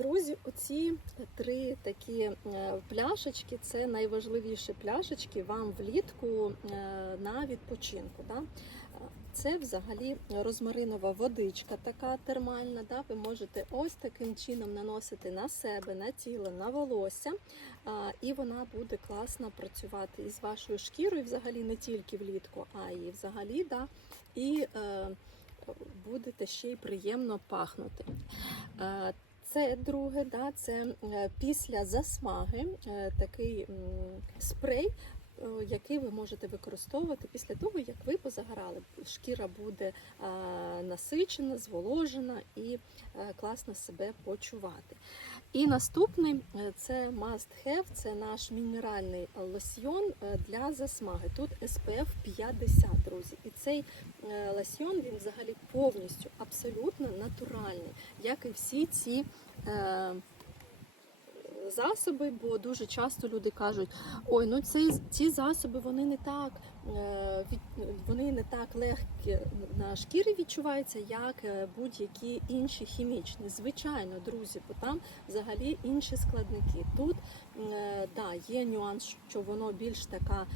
Друзі, оці три такі е, пляшечки це найважливіші пляшечки вам влітку е, на відпочинку. Да? Це взагалі розмаринова водичка, така термальна. Да? Ви можете ось таким чином наносити на себе, на тіло, на волосся, і вона буде класно працювати із вашою шкірою, взагалі не тільки влітку, а і взагалі, да? і е, будете ще й приємно пахнути. Це друге, да, це е, після засмаги е, такий спрей, який ви можете використовувати після того, як ви позагорали. Шкіра буде е, насичена, зволожена і е, класно себе почувати. І наступний е, це must have, це наш мінеральний лосьйон е, для засмаги. Тут SPF 50, друзі. І цей е, лосьйон він взагалі повністю абсолютно натуральний, як і всі ці. Засоби, бо дуже часто люди кажуть, ой, ну ці, ці засоби вони не так е, вони не так легкі на шкірі відчуваються, як е, будь-які інші хімічні. Звичайно, друзі, бо там взагалі інші складники. Тут е, да, є нюанс, що воно більш така,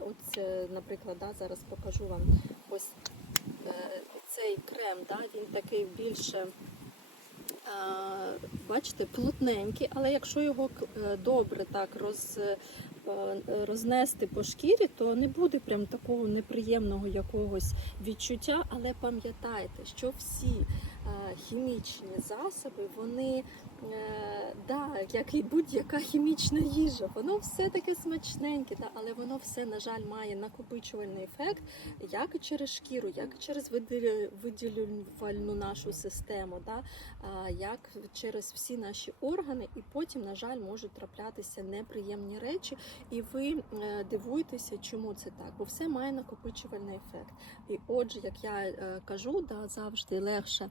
от, наприклад, да, зараз покажу вам ось цей крем, да, він такий більше. Е, Бачите, плотненький, але якщо його е, добре так роз, е, рознести по шкірі, то не буде прям такого неприємного якогось відчуття. Але пам'ятайте, що всі е, хімічні засоби, вони, е, да, як і будь-яка хімічна їжа, воно все таке смачненьке, да, але воно все, на жаль, має накопичувальний ефект, як і через шкіру, як і через виділювальну нашу систему. Да, як через всі наші органи, і потім, на жаль, можуть траплятися неприємні речі, і ви е, дивуєтеся, чому це так, бо все має накопичувальний ефект. І отже, як я е, кажу, да, завжди легше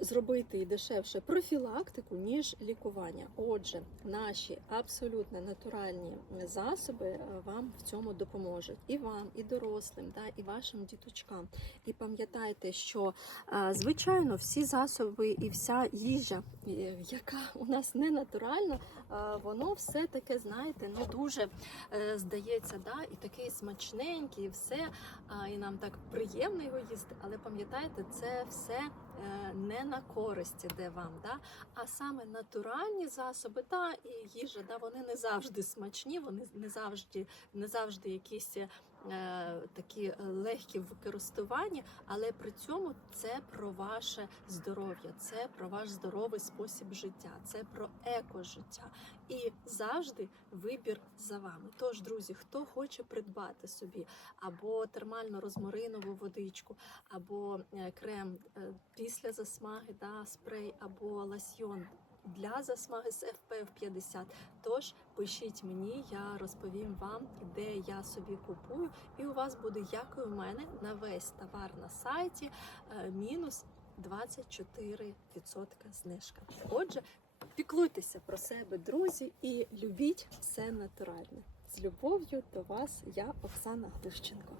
зробити і дешевше профілактику, ніж лікування. Отже, наші абсолютно натуральні засоби е, вам в цьому допоможуть. І вам, і дорослим, да, і вашим діточкам. І пам'ятайте, що е, звичайно всі засоби і вся їжа, е, яка у нас не натуральна, е, воно все таке, знаєте, ну дуже е, здається, да, і такий смачненький, і все, і нам так приємно його їсти. Але пам'ятайте, це все е, не на користь іде вам, да? а саме натуральні засоби, та і їжа, да, вони не завжди смачні, вони не завжди, не завжди якісь. Е, Такі е, легкі в використанні, але при цьому це про ваше здоров'я, це про ваш здоровий спосіб життя, це про еко-життя. І завжди вибір за вами. Тож, друзі, хто хоче придбати собі або термально розмаринову водичку, або е, крем після засмаги, да, спрей, або лосьйон для засмаги з FPF 50, тож пишіть мені, я розповім вам, де я собі купую, і у вас буде, як і у мене, на весь товар на сайті е, мінус 24% знижка. Отже, піклуйтеся про себе, друзі, і любіть все натуральне. З любов'ю до вас, я Оксана Глущенко.